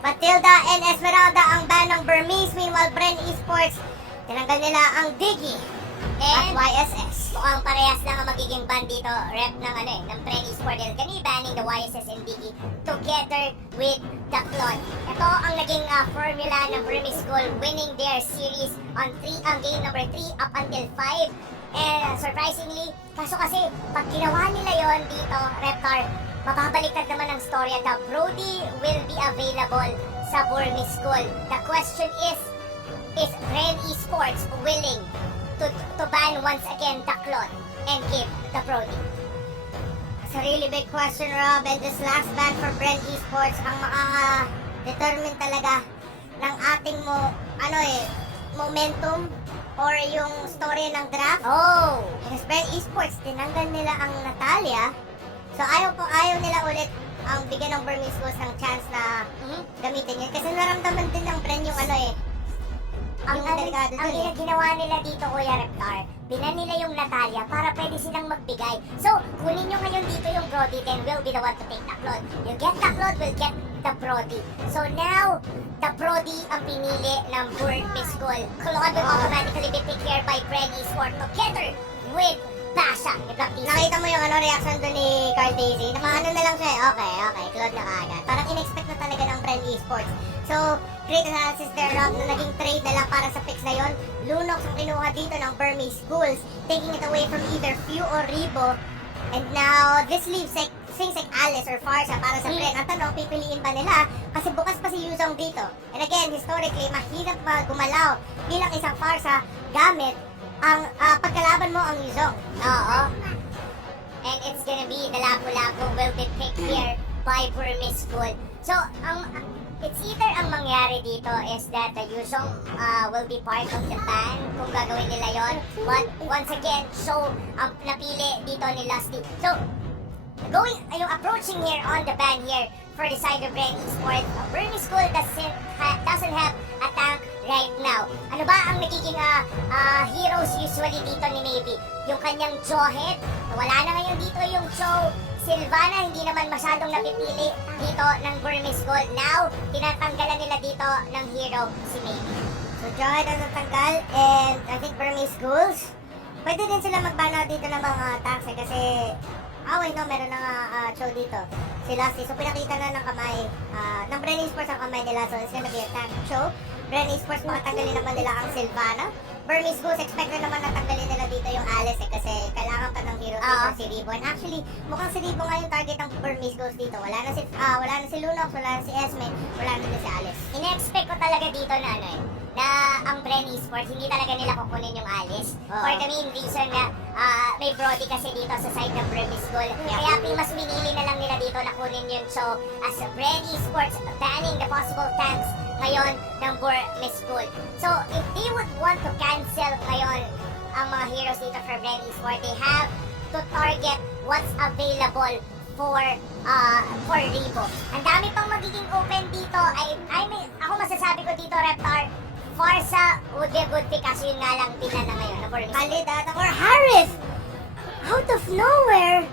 Matilda and Esmeralda ang ban ng Burmese. Meanwhile, Bren Esports, tinanggal nila ang Diggy at YSS. Mukhang parehas lang ang magiging ban dito. Rep ng ng Bren Esport. They're gonna be banning the YSS and Diggy together with the Clone. Ito ang naging formula ng Burmese School, winning their series on game number 3 up until 5. And surprisingly, kaso kasi pag ginawa nila yon dito, Reptar, mababaliktad naman ang storya. The Brody will be available sa Burmese School. The question is Bren Esports willing to ban once again the Clone and give the Brody? It's a really big question, Rob. And this last ban for Bren Esports ang makaka-determine talaga ng ating momentum or yung story ng draft. Oh! Because Bren Esports, tinanggal nila ang Natalia. So ayaw nila ulit ang bigyan ng Burmese Schools ng chance na gamitin yun. Kasi naramdaman din ng Bren yung Ang ginawa nila dito, Kuya Reptar, binan nila yung Natalia para pwede silang magbigay. So, kunin nyo ngayon dito yung Brody, then we'll be the one to take the Clone. You get the Clone, we'll get the Brody. So now, the Brody ang pinili ng Burmese School. Clone will automatically be picked here by Bren Esport together with Basha. Nakita mo yung reaction doon ni Carl Daisy? Nakaano na lang siya, okay, Claude na kaagad. Parang in-expect na talaga ng Bren Esports. So, great analysis there, Rob, na naging trade na lang para sa picks na yon. Lunox ang kinuha dito ng Burmese Schools, taking it away from either Few or Ribo. And now, this leaves things like Alice or Farsa para sa Bren. Ang tanong, pipiliin ba nila? Kasi bukas pa si Yuzong dito. And again, historically, mahirap ba gumalaw bilang isang Farsa gamit ang pagkalaban mo ang Yuzong. Oo. And it's gonna be the Lapu-Lapu will be picked here by Burmese School. So, it's either ang mangyari dito is that the Yuzong will be part of the ban kung gagawin nila yon. But once again, so napili dito ni Lusty. So, approaching here on the ban here for the side of Bren Esport, Burmese School doesn't have a tank right now. Ano ba ang nagiging heroes usually dito ni Maybe? Yung kanyang Johet, wala na ngayon dito yung Cho. Silvana, hindi naman masyadong napipili dito ng Burmese School. Now, tinatanggalan nila dito ng hero si Maybe. So, Johet ang natanggal, and I think Burmese Schools, pwede din sila magbana dito ng mga tanks kasi meron na Cho dito. Si Lassie. So, pinakita na ng kamay ng Bren Esports ang kamay nila. So, it's gonna be a tank Cho. Bren Esports, makatanggalin naman nila ang Silvana. Burmese Schools, expect na naman natanggalin nila dito yung Alice kasi kailangan pa ng hero dito si Ribo. And actually, mukhang si Ribo nga yung target ng Burmese Schools dito. Wala na si Lunox, wala na si Esme, wala na din si Alice. Ina-expect ko talaga dito na na ang Bren Esports, hindi talaga nila kukunin yung Alice. For the main reason na may Brody kasi dito sa side ng Burmese School. Kaya mas minili na lang nila dito na kunin yun. So, as a Bren Esports banning the possible tanks ngayon ng Burmese School. So, if they would want to cancel ngayon ang mga heroes dito for Bren Esports, they have to target what's available for Ribo. Ang dami pang magiging open dito. Ako masasabi ko dito, Reptar, Farsa would be a good pick kasi yun nga lang pila na ngayon na Burmese. Kalidad or Harris! Out of nowhere!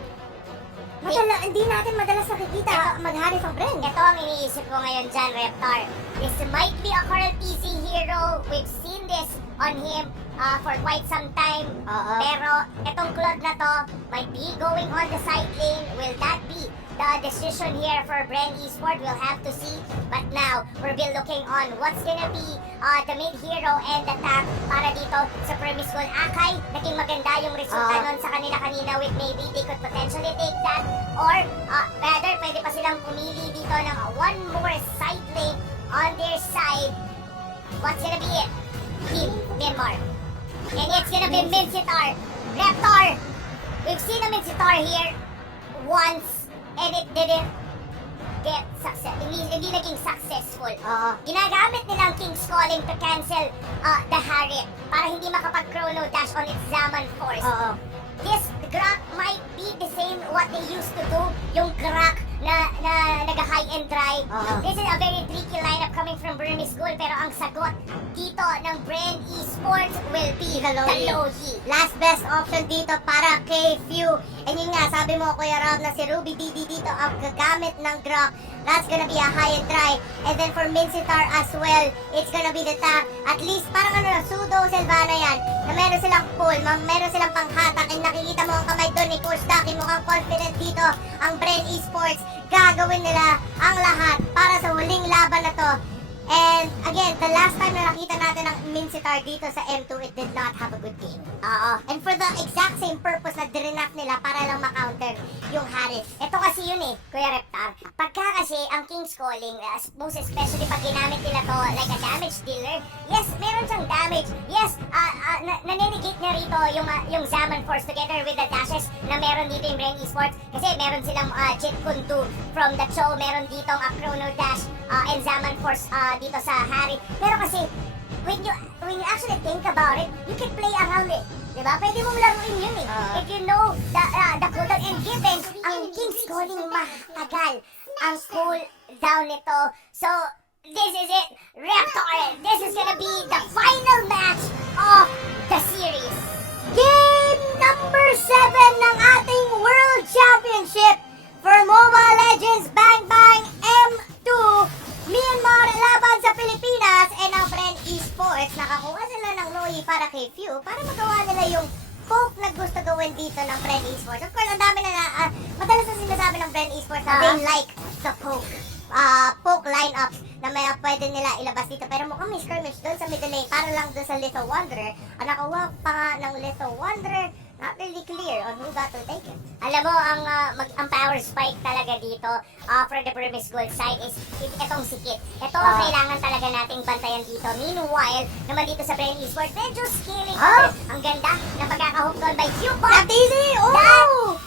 Hindi natin madalas nakikita mag-Harris ang Bren. Ito ang iniisip ko ngayon dyan, Reptar. This might be a Carl PC hero. We've seen this on him for quite some time. Pero itong Claude na to might be going on the side lane. Will that be the decision here for Bren Esport? We'll have to see. But now, we're be looking on what's gonna be the mid-hero and the tank para dito sa Burmese School. Akay, naging maganda yung resulta nun sa kanila kanina with maybe they could potentially take that. Or rather, pwede pa silang pumili dito ng one more side lane on their side. What's gonna be it? Team Myanmar. And it's gonna be Mincitar. Reptar! We've seen a Mincitar here once and it didn't get success. Hindi naging successful. Ginagamit nila ang King's Calling to cancel the Harriet para hindi makapag-chrono dash on its Zaman Force. This Grak might be the same what they used to do, yung Grak na nag-high and dry. This is a very tricky lineup coming from Burmese School, pero ang sagot dito ng Bren Esports will be the Lohi. Last best option dito para kay Few. And yun nga, sabi mo Kuya Rob na si Ruby DD dito ang gagamit ng Grak that's gonna be a high and dry. And then for Mincetar as well, it's gonna be the tank. At least parang pseudo Selvana yan, na meron silang pull, meron silang panghatak, and nakikita mo ang kamay doon ni Coach Ducky, mukhang confident dito ang Bren Esports. Gagawin nila ang lahat para sa huling laban na to. And again, the last time na nakita natin ang Mincetar dito sa M2, it did not have a good game. And for the exact same purpose na dirinap nila para lang ma-counter yung Harris. Ito kasi yun Kuya Reptar. Pagka kasi ang King's Calling, most especially pag ginamit nila to like a damage dealer, yes, meron siyang damage. Yes, nanenegate niya rito yung Zaman Force together with the dashes na meron dito yung Bren Esports. Kasi meron silang Jet Kun 2 from the Cho, meron ditong Chrono Dash and Zaman Force dito sa Harry. Pero kasi, when you actually think about it, you can play around it. Diba? Pwede mong laruin yun If you know the cooldown, and given ang King's Calling matagal ang cooldown nito. So, this is it. Reptar, this is gonna be the final match of the series. Game number 7 ng ating World Championship for Mobile Legends Bang Bang M2. Myanmar laban sa Pilipinas, and ang Bren Esports nakakuha sila ng Loyi para kay Few para magawa nila yung poke na gusto gawin dito ng Bren Esports. Of course, ang dami na madalas na sinasabi ng Bren Esports na they like the poke lineups na may pwede nila ilabas dito. Pero mukhang may skirmish doon sa middle lane para lang doon sa Little Wanderer. Ang nakuha pa nga ng Little Wanderer, not really clear on who got to take it. Alam mo, ang power spike talaga dito for the Burmese gold side is itong sikit. Ito ang kailangan talaga nating bantayan dito. Meanwhile, naman dito sa Bren Esports, medyo scaling. Ang ganda ng pagkakahook doon by Cupid. Not easy! Oh!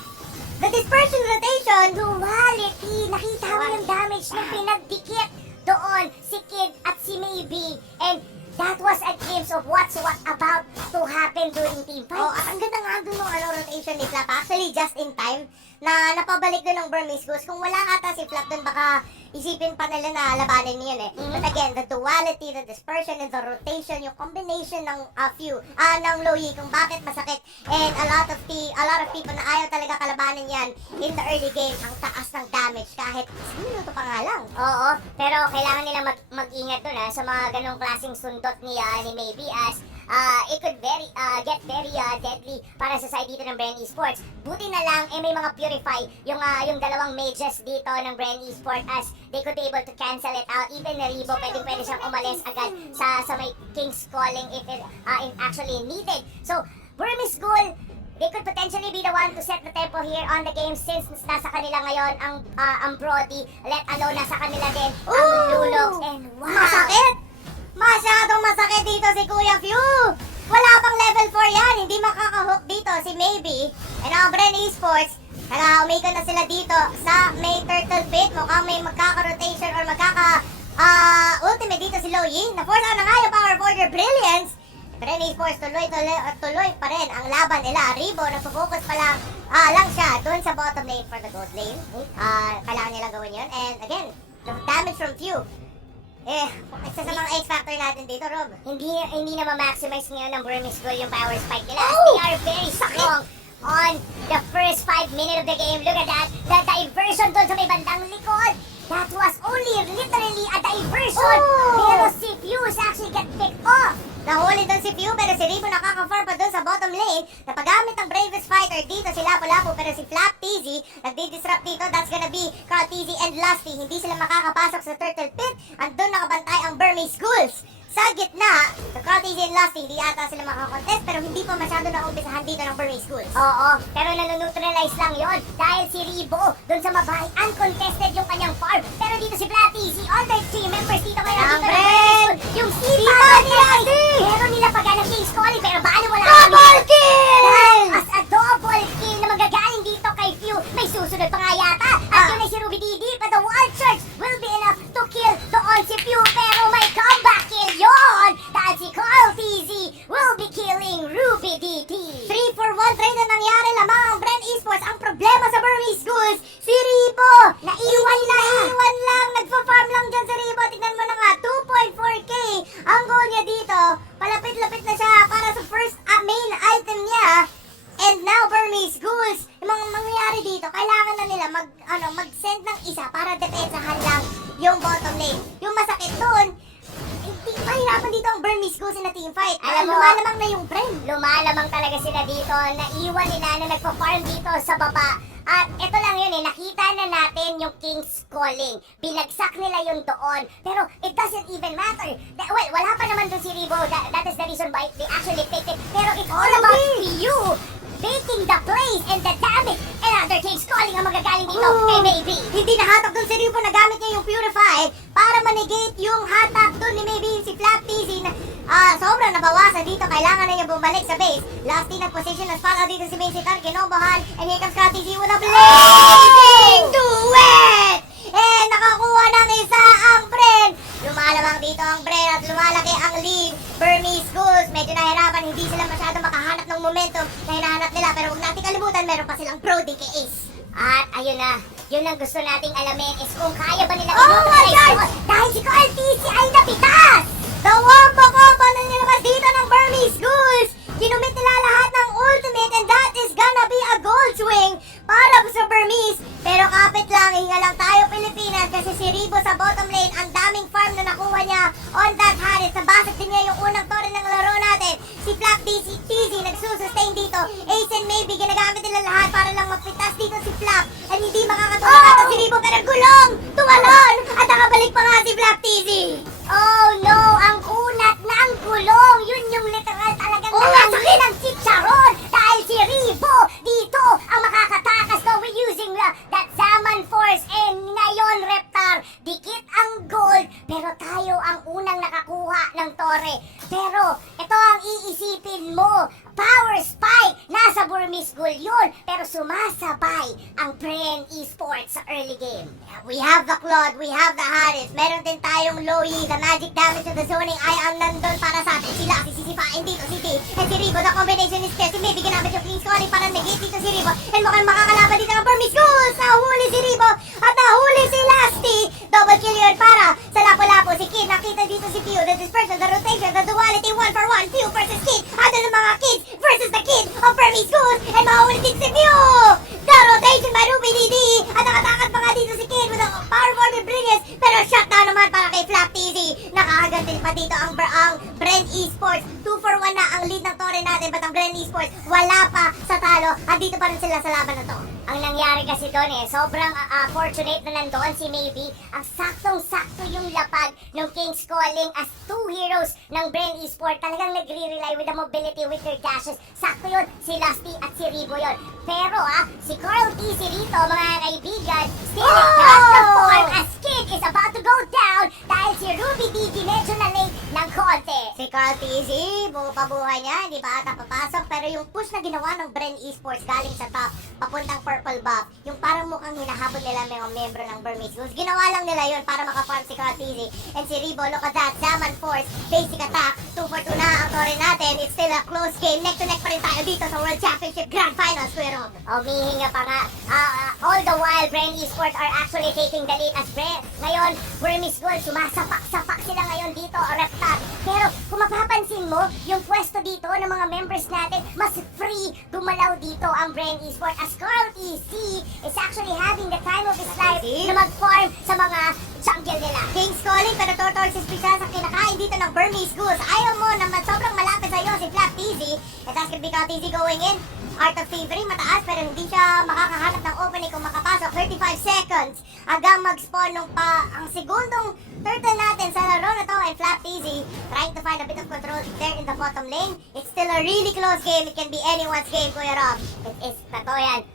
The dispersion rotation! Duality! Nakita mo yung damage na pinagdikit doon si Kid at si Maybe. And that was a glimpse of what's about to happen during team fight. At ang ganda nga doon ng rotation ni Flap. Actually, just in time na napabalik doon ng Burmese Ghouls. Kung wala ata si Flap doon, baka isipin pa nila na labanin niyo yun But again, the duality, the dispersion, and the rotation, yung combination ng ng Loyi, kung bakit masakit. And a lot of people na ayaw talaga kalabanin yan in the early game. Ang taas ng damage kahit 1 minuto pa nga lang. Oo, pero kailangan nila mag-ingat doon sa mga ganong klaseng sundot ni Maybe as it could get very deadly para sa side dito ng Bren Esports. Buti na lang may mga purify yung dalawang mages dito ng Bren Esports as they could be able to cancel it out. Even Naribo, pwede siyang umalis agad sa may King's Calling if it actually needed. So, Burmese Ghoul, they could potentially be the one to set the tempo here on the game since nasa kanila ngayon ang Brody, let alone nasa kanila din ang Lulox. And wow! Masakit! Masyadong masakit dito si Kuya Few! Wala pang level 4 yan, hindi makakahook dito si Maybe. And ang Bren Esports, umikot na sila dito sa may turtle pit. Mukhang may magkaka-rotation or ultimate dito si Loyi. Na-force out na nga yung power for their brilliance. Bren Esports tuloy pa rin ang laban nila. Ribo, nagpo-focus pa lang siya doon sa bottom lane for the gold lane. Kailangan nilang gawin yun. And again, the damage from Few. Isa sa mga X-factor natin dito, Rob. Hindi na ma-maximize ngayon ng Burmese Ghoul yung power spike nila. They are very strong on the first 5 minutes of the game. Look at that. The diversion doon sa may bandang likod. That was only literally a diversion. Pero si Fuse actually get picked off. Nahuli doon si Few, pero si Ribo nakaka-farm pa doon sa bottom lane. Napagamit ng bravest fighter dito si Lapu-Lapu, pero si Flap TZ nagdi-disrupt dito. That's gonna be Carl TZ and Lusty. Hindi sila makakapasok sa turtle pit. Andun nakabantay ang Burmese Ghouls. Sa gitna, sa Carl TZ and Lusty, hindi ata sila makakontest, pero hindi pa masyado na-umpisahan dito ng Burmese Ghouls. Oo, pero nanoneutralize lang yon dahil si Ribo doon sa mabahay, uncontested yung kanyang farm. Pero dito si Flap TZ, on their team members dito ngayon dito ng Burmese Ghouls. Yung sipa nila, pero nila pagka ng King's Calling, pero paano wala double kill! As a double kill na magagaling dito kay Few, may susunod pa nga yata. At yun ay si Ruby Didi, but the wall charge will be enough to kill doon si Few, pero may comeback kill yon dahil si Carl TZ will be killing Ruby DD. 3-for-1 trade na nangyari lamang ang Bren Esports. Ang problema sa Burmese Ghouls, si Ribo! Naiwan lang! Nagpa-farm lang dyan si Ribo. Tignan mo na nga, 2.4k ang goal niya dito. Palapit-lapit na siya para sa first main item niya. And now, Burmese Ghouls, yung mga mangyayari dito, kailangan na nila mag-send ng isa't isa para depensahan lang yung bottom lane. Yung masakit doon, hindi mahirapan dito ang Burmese Ghouls na teamfight. Alam mo, lumalamang na yung Bren. Lumalamang talaga sila dito. Naiwan nila na nagpa-farm dito sa baba. At ito lang yun nakita na natin yung King's Calling. Binagsak nila yun doon. Pero it doesn't even matter. Well, wala pa naman doon si Ribo. That is the reason why they actually picked it. Pero it's all about you making the plays and the damage. And other King's Calling ang magagaling dito kay Maybe. Hindi nahatak doon si Ribo, nagamit niya yung Purify para manegate yung hatak doon ni Maybe si Flap TZ na sobrang nabawasan dito. Kailangan na niya bumalik sa base. Last in position as para dito si Main Sitar, kinobahan. And here comes TZ with a blazing duet! And nakakuha ng isa ang Bren. Lumalamang dito ang Bren at lumalaki ang lead. Burmese Ghouls, medyo nahirapan. Hindi sila masyadong makahanap ng momentum na hinahanap nila. Pero huwag natin kalimutan, meron pa silang Brody kay Ace. At ayun na, yun ang gusto nating alamin is kung kaya ba nila Oh my God! dahil si Carl TC ay napitas! The wombo-combo na nilabas dito ng Burmese Ghouls. Kinumit nila lahat ng ultimate and that is gonna be a gold swing para sa Burmese. Pero kapit lang, hinga lang tayo Pilipinas kasi si Ribo sa bottom lane, ang daming farm na nakuha niya on that Harris. Nabasag din niya yung unang tore ng laro natin. Si Flap TZ nagsusustain dito. Ace and Maybe, ginagamit nila lahat para lang mapitas dito si Flap. And hindi makakatulong ata si Ribo pero gulong! Tumalon! At nakabalik pa nga si Flap TZ. Oh no, ang kunat ng gulong! Yun yung literal talagang nakasakit ng chicharon! Dahil si Ribo dito ang makakatakas na we're using that Zaman Force. And ngayon, Reptar, dikit ang gold, pero tayo ang unang nakakuha ng tore. Pero ito ang iisipin mo, power spike, nasa Burmese Ghoul yun, pero sumasabay ang Bren Esports sa early game. We have the Claude, we have the Harris, meron din tayong Lowy, the magic damage of the zoning ay ang nandun para sa atin. Sila sisisipain dito, si T and si Ribo, the combination is there. Si Maybe ginamit yung King's Calling para negate dito si Ribo, and mukhang makakalaban dito ng Burmese Ghouls. Nahuli si Ribo at nahuli si Lasty. Double kill yun para sa Lapu-Lapu. Si Kid, nakita dito si Pew, the dispersion, the rotation, the duality, 1-for-1, Pew versus Kid. Ano ng mga kids versus the Kid of Burmese Ghouls, and mahuli dito si Pew. The rotation by Ruby DD, at nakatakas pa nga dito si Kid with a powerful brilliance, pero shutdown naman para kay Flap TZ. Nakakagantin pa dito ang Bren Esports. 2-for-1 na ang lead ng tore natin, but ang Bren Esports wala pa sa talo. Andito pa rin sila sa laban na to. Ang nangyari kasi doon sobrang fortunate na nandoon si Maybe. Ang saktong-sakto yung lapag ng King's Calling as two heroes ng Bren Esport. Talagang nagre-rely with the mobility with their dashes. Sakto yun, si Lusty at si Ribo yun. Pero si Carl TC rito, mga kaibigan, still got the form as Kid is about to go down dahil si Ruby DD medyo na late ng konti. Si Carl TZ, buo pa buhay niya, hindi pa ata papasok. Pero yung push na ginawa ng Bren Esports galing sa top, papuntang purple buff, yung parang mukhang hinahabol nila mga membro ng Burmese Ghouls. Ginawa lang nila yun para makafarm si Carl TZ. And si Ribo, look at that, Zaman Force, basic attack, 2-for-2 na ang tore natin. It's still a close game, neck to neck pa rin tayo dito sa World Championship Grand Finals, Kuya Rob. Umihinga pa nga. All the while, Bren Esports are actually taking the lead as ngayon, Burmese Ghouls, sumasapak-sapak sila ngayon dito, Reptar. Pero kung mapapansin mo, yung pwesto dito ng mga members natin, mas free gumalaw dito ang Bren Esports as Carl TC is actually having the time of his life na mag-farm sa mga jungle nila. King's Calling, pero Tortoise is pisa sa kinakain dito ng Burmese Ghouls. Ayaw mo na sobrang malapit sa'yo si Flap TZ. And that's gonna be Carl TZ going in. Art of Favoring, mataas pero hindi siya makakahanap ng opening kung makapasok. 35 seconds hanggang mag-spawn ang segundong turtle natin sa laro na to. And Flap TZ trying to find a bit of control there in the bottom lane. It's still a really close game. It can be anyone's game, Kuya Rob. It is, totoo yan.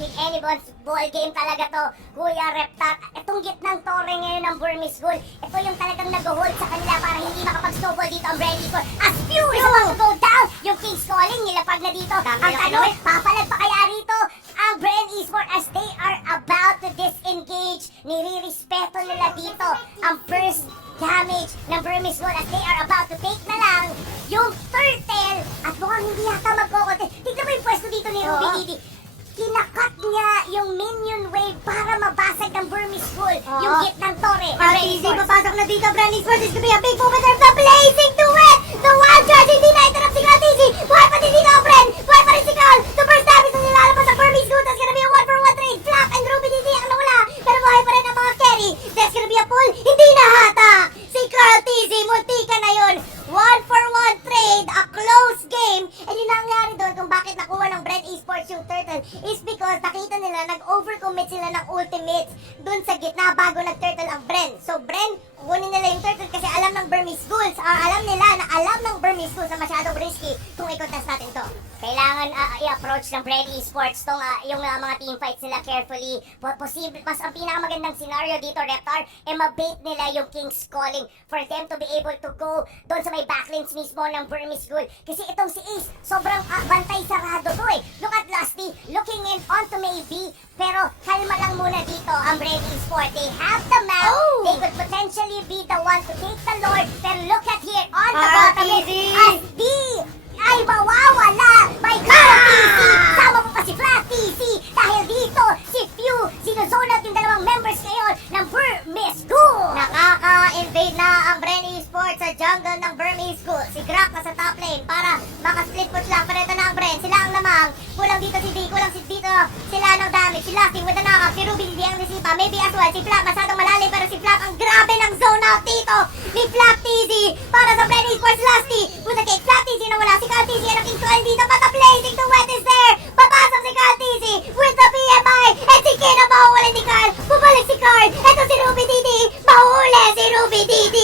It's anyone's ball game talaga to, Kuya Reptar. Itong gitnang tore ngayon ng Burmese Ghoul, ito yung talagang nag-hold sa kanila para hindi makapag-snowball dito ang Bren Esports. As Pew is about to go down, yung King's Calling, nilapag na dito. Ang tanong, papalag pa kaya rito ang Bren Esports as they are about to disengage. Nire-respeto nila dito ang first damage ng Burmese Ghoul as they are about to take na lang yung turtle at mukhang hindi yata magkokontent. Tignan mo yung pwesto dito ni Ruby Didi. Kinakat niya yung minion wave para mabasag ng Burmese Ghoul yung gitnang tore. Carl TZ papasok na dito. Bren Esports is gonna be a big moment of the blazing duet. The wild charge hindi na interrupt si Carl TZ. Buhay pa din dito ang Bren. Buhay pa rin si Carl. The first damage na nilalabas sa Burmese Ghoul. That's gonna be a 1-for-1 trade. Flap and Ruby DD ang nawala. ng ultimates dun sa gitna bago nag-turtle ang Bren. So Bren, kukunin nila yung turtle kasi alam ng Burmese Ghouls, or alam nila na alam ng Burmese Ghouls na masyadong risky kung i-contest natin to. Kailangan i-approach ng Bren Esports tong yung mga team fights nila carefully. Posible, mas ang pinakamagandang scenario dito, Reptar, mabait nila yung King's Calling for them to be able to go doon sa may backlinks mismo ng Burmese Ghoul. Kasi itong si Ace, sobrang bantay sarado to eh. Look at Lusty, looking in onto maybe, pero kalma lang muna dito ang Bren Esports. They have the map, they could potentially be the one to take the Lord, pero look at here on the bottom lane, as the ay mawawala by TC! Sama mo pa si Flat TC dahil dito si Few sinuzone out yung dalawang members ngayon ng Burmese Ghoul! Nakaka-invade na ang Bren Esports sa jungle ng Burmese Ghoul. Si Grap nasa top lane para maka-split push lang. Pero ito na ang Bren. Sila ang lamang. Kulang dito si D. Kulang si dito. Sila ng damage. Si Lasting with the knockup. Si Ruby hindi ang resipa. Maybe as well. Si Flap masyadong malalim. Pero si Flap ang grabe ng zone out dito. Ni Flap TZ para sa Bren Esports. Lasty with the kick. Flap TZ na wala. Si Cal TZ ang King's Calling dito. But the blazing to wet is there. Papasok si Cal TZ with the PMI. And si Kino mawawala ni Carl. Bumalik si Carl. Ito si Ruby DD. Mahuli si Ruby DD.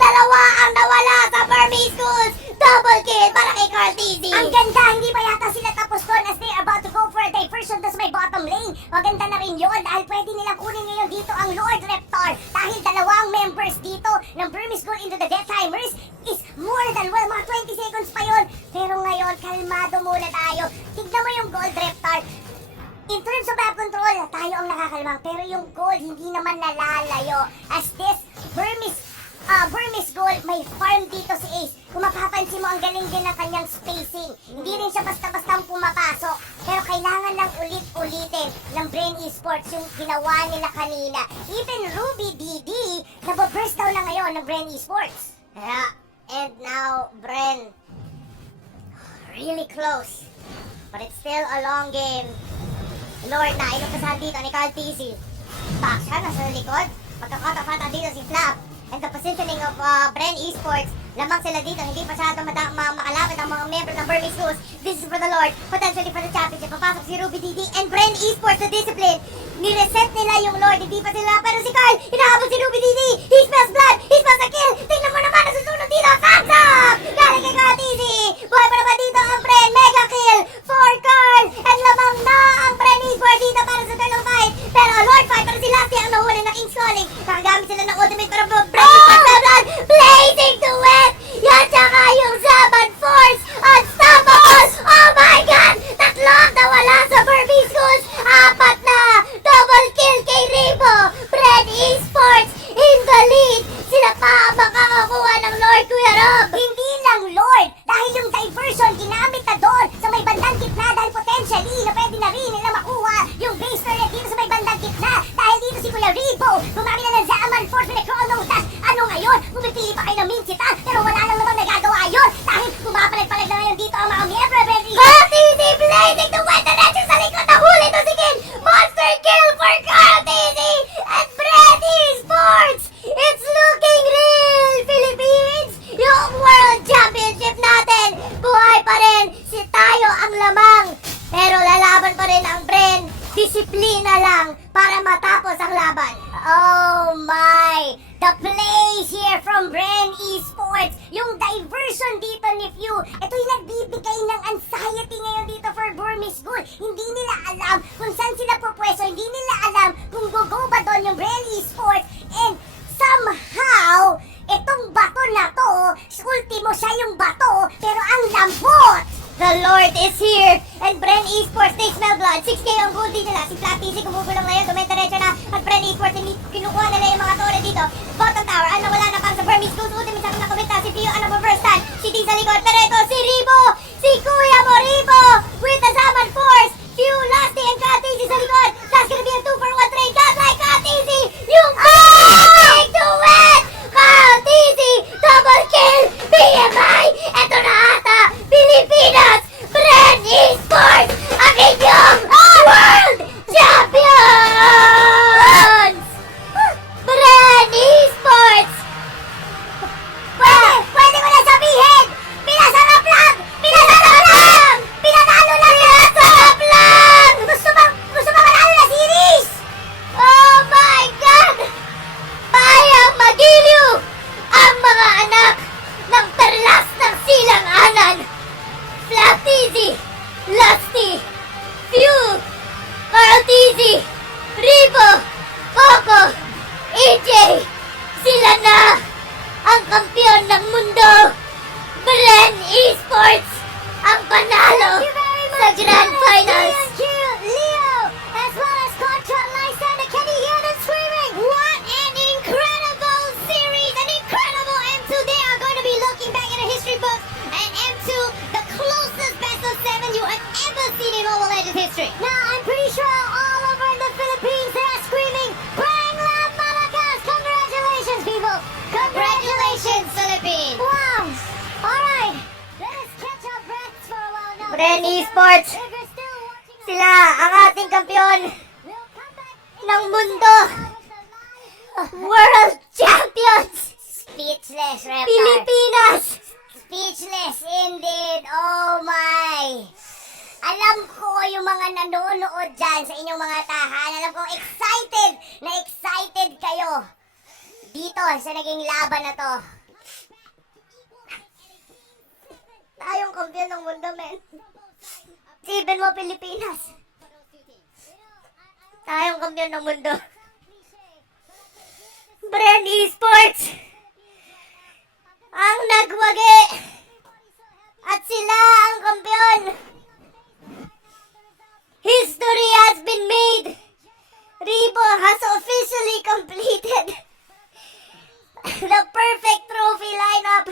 Dalawa ang nawala sa Burmese Ghouls. Double kill para kay Carl TZ. Ang ganda, hindi pa yata sila tapos doon as they're about to go for a diversion doon sa may bottom lane. Maganda na rin yun dahil pwede nilang kunin ngayon dito ang Lord Reptar dahil dalawang members dito ng Burmese Ghoul into the Death Timers is more than mga 20 seconds pa yun. Pero ngayon, kalmado muna tayo. Tignan mo yung gold Reptar. In terms of map control, tayo ang nakakalmang. Pero yung gold, hindi naman nalalayo. As this Burmese Ghoul, may farm dito si Ace. Kung mapapansin mo, ang galing din ng kanyang spacing. Hindi rin siya basta-bastang pumapasok. Pero kailangan lang ulit-ulitin ng Bren Esports yung ginawa nila kanina. Even Ruby DD, nababurst down na ngayon ng Bren Esports. Yeah, and now Bren really close. But it's still a long game. Lord na, inumpasahan dito ni Carl TC. Back siya, nasa likod. Magkakatafata dito si Flap. And the positioning of Bren Esports, lamang sila dito, hindi masyadong makalapit ang mga members ng Burmese Ghouls. This is for the Lord, potentially for the championship. Papasok si Ruby DD and Bren Esports the discipline. Nireset nila yung Lord, hindi pa sila. Pero si Carl, hinahabol si Ruby DD. He smells blood, he smells a kill. Tingnan mo naman, nasusunod dito. Thumbs up! Galing kay Carl TZ. Buhay pa naman dito ang Bren. Mega kill for Carl. And lamang na ang Bren Esports dito para sa turtle fight. Pero Lord fight, pero si Lasty ang nahuli na King's Calling. Nakagamit sila ng ultimate para Bren Esports na blood. Blazing to it. Yan tsaka yung Zaman Force. Unstoppable. Oh my God! Tatlo ang nawala sa Burmese Ghouls. Apat na. Double kill kay Rebo. Bren Esports in the lead. Sila pa ang makakakuha ng Lord, Kuya Rob. Hindi lang Lord, dahil yung diversion ginamit na doon sa may bandang gitna dahil potentially na pwede na rin nila makuha yung base turret dito sa may bandang gitna. Dahil dito si Kuya Rebo, gumamit na ng Zaman Force with a chrono dash. Ano ngayon? Pumipili pa kayo ng Minsita, pero wala lang naman nagagawa yun. Dahil pumapalag-palag na ngayon dito ang mga miyembro of Bren Esports. Carl TZ blazing to wet the net sa likod. Nahuli to si Kin. Monster kill for Carl TZ and Bren Esports. It's looking real, Philippines! Yung World Championship natin, buhay pa rin, si tayo ang lamang. Pero lalaban pa rin ang Bren, disiplina lang para matapos ang laban. Oh my! The plays here from Bren Esports. Yung diversion dito ni Few. Ito yung nagbibigay ng anxiety ngayon dito for Burmese Ghoul. Hindi nila alam kung saan sila pupwesto. Hindi nila alam kung go ba doon yung Bren Esports. And somehow, itong bato na to, ultimo siya yung bato, pero ang lambot! The Lord is here! And Bren Esports, they smell blood. 6K ang gold dito nila. Si Flat TZ gumugulong na yun. Dumidiretso na. At Bren Esports, hindi kinukuha nila yung mga tore dito. Bottom tower, ano wala na para sa Burmese Ghouls. Ultimate sa nakamit na. Si Pio, ano ba first time? Si D sa likod. Pero ito, si Rebo! Si Kuya mo, Rebo! With the Zaman Force! Pio, Lasty, and Cat TZ sa likod. That's gonna be a 2-for-1 trade. Just like Cat TZ! Yung big to win! Cat TZ! Double kill! BMI! Ito na ata! Pilipinas! Bren Esports! Ang inyong World Champions! Bren Esports! Esports ang panalo Thank you very sa much, Grand Dennis. Finals. Thank you, Leo, as well as Contra Lysander. Can you hear them screaming? What an incredible series! An incredible M2. They are going to be looking back in the history books. And M2, the closest best of 7 you have ever seen in Mobile Legends history. Now, I'm pretty sure all over in the Philippines, they are screaming, Bren Lab Malakas! Congratulations, people! Congratulations, Philippines! Wow! Alright, let us catch our breaths for a while now. Bren Esports, If you're still watching us, sila ang ating kampiyon we'll come back ng mundo. World Champions! Speechless, Reptar. Pilipinas! Speechless indeed. Oh my. Alam ko yung mga nanonood dyan sa inyong mga tahanan. Alam ko excited kayo dito sa naging laban na to. Tayong kampiyon ng mundo, men. Isipin mo, Pilipinas. Tayong kampiyon ng mundo. Bren Esports ang nagwagi at sila ang kampiyon. History has been made. Rebo has officially completed the perfect trophy lineup.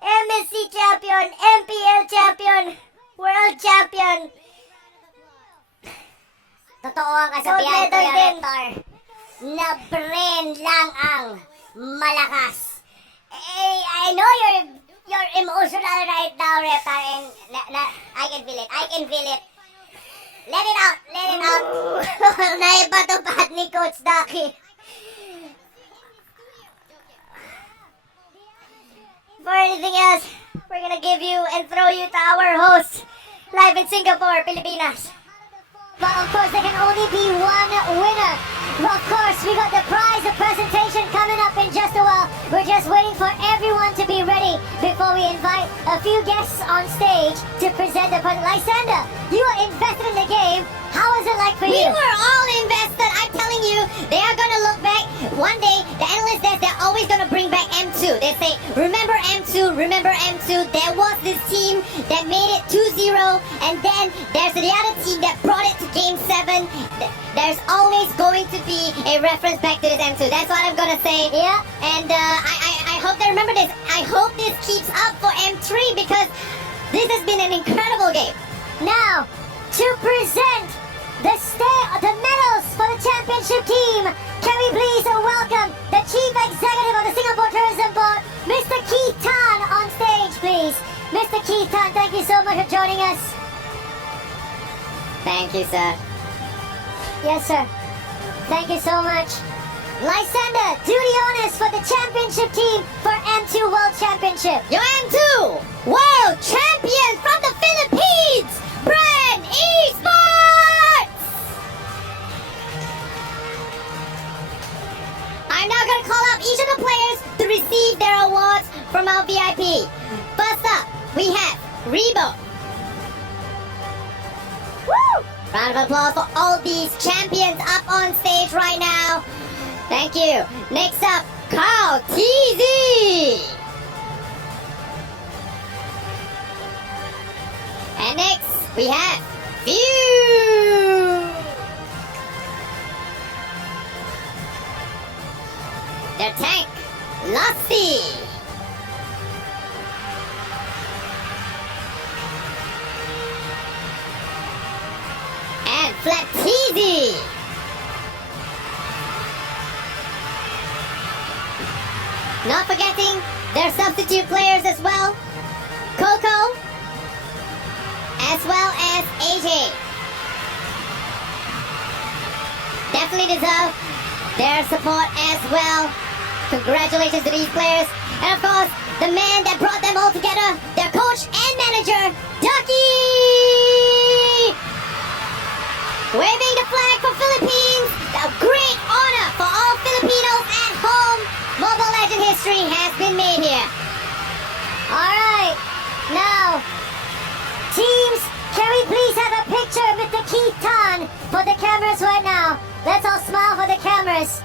MSC champion, MPL champion, world champion. Totoo ang kasabihan Gold ko medal yung din. Reptar na Bren lang ang malakas. I know you're emotional right now, Reptar, and I can feel it. Let it out. Naipatupad ni Coach Ducky. For anything else, we're gonna give you and throw you to our host live in Singapore, Pilipinas. But of course, there can only be one winner. Of course, we got the prize, the presentation coming up in just a while. We're just waiting for everyone to be ready before we invite a few guests on stage to present the present. Lysander, you are invested in the game. How is it like for We you? were all invested. I'm telling you, they are gonna look back one day. The analyst says they're always gonna bring back M2. They say, remember M2, remember M2. There was this team that made it 2-0, and then there's the other team that brought it to Game 7. There's always going to be a reference back to this M2. That's what I'm gonna say. Yeah. And I hope they remember this. I hope this keeps up for M3 because this has been an incredible game. Now, to present the medals for the championship team, can we please welcome the Chief Executive of the Singapore Tourism Board, Mr. Keith Tan, on stage, please. Mr. Keith Tan, thank you so much for joining us. Thank you, sir. Yes, sir. Thank you so much. Lysander, do the honors for the championship team for M2 World Championship. Your M2 World Champion from the Philippines, Bren Esports! I'm now going to call up each of the players to receive their awards from our VIP. First up, we have Rebo. Woo! Round of applause for all these champions up on stage right now. Thank you. Next up, Carl TZ. And next, we have View. The tank, Lusty. And Flatteezy. Not forgetting their substitute players as well. Coco, as well as AJ. Definitely deserve their support as well. Congratulations to these players. And of course, the man that brought them all together, their coach and manager, Ducky! Waving the flag for Philippines, a great honor for all Filipinos at home. Mobile Legend history has been made here. Alright, now, teams, can we please have a picture of Mr. Keith Tan for the cameras right now? Let's all smile for the cameras.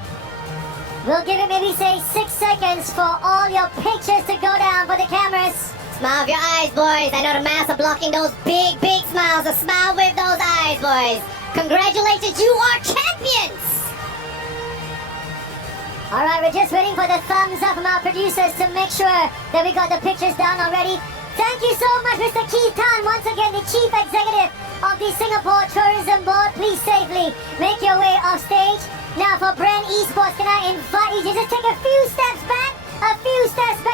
We'll give it maybe say 6 seconds for all your pictures to go down for the cameras. Smile with your eyes, boys. I know the masks are blocking those big, big smiles. So smile with those eyes, boys. Congratulations, you are champions! Alright, we're just waiting for the thumbs up from our producers to make sure that we got the pictures down already. Thank you so much, Mr. Keith Tan, once again, the Chief Executive of the Singapore Tourism Board. Please safely make your way off stage. Now for Bren Esports, can I invite you to just take a few steps back